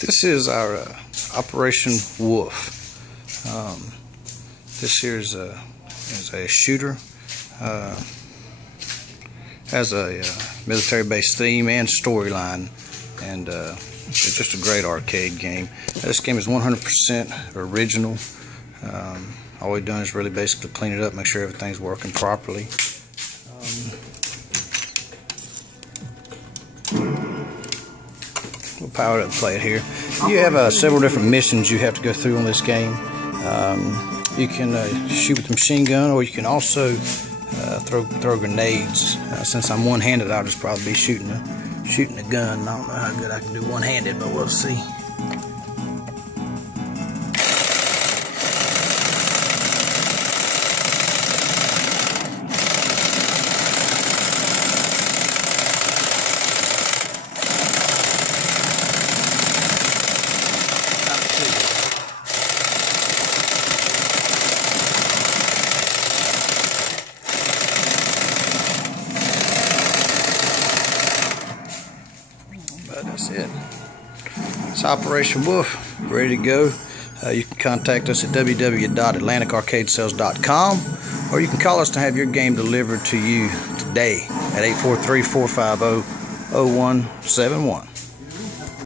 This is our Operation Wolf. This here is a shooter. Has a military-based theme and storyline, and it's just a great arcade game. This game is 100% original. All we've done is really basically clean it up, make sure everything's working properly. We'll power it up and play it here. You have several different missions you have to go through on this game. You can shoot with a machine gun, or you can also throw grenades. Since I'm one-handed, I'll just probably be shooting the gun. I don't know how good I can do one-handed, but we'll see. But that's it. It's Operation Wolf, ready to go. You can contact us at www.atlanticarcadesales.com, or you can call us to have your game delivered to you today at 843-450-0171.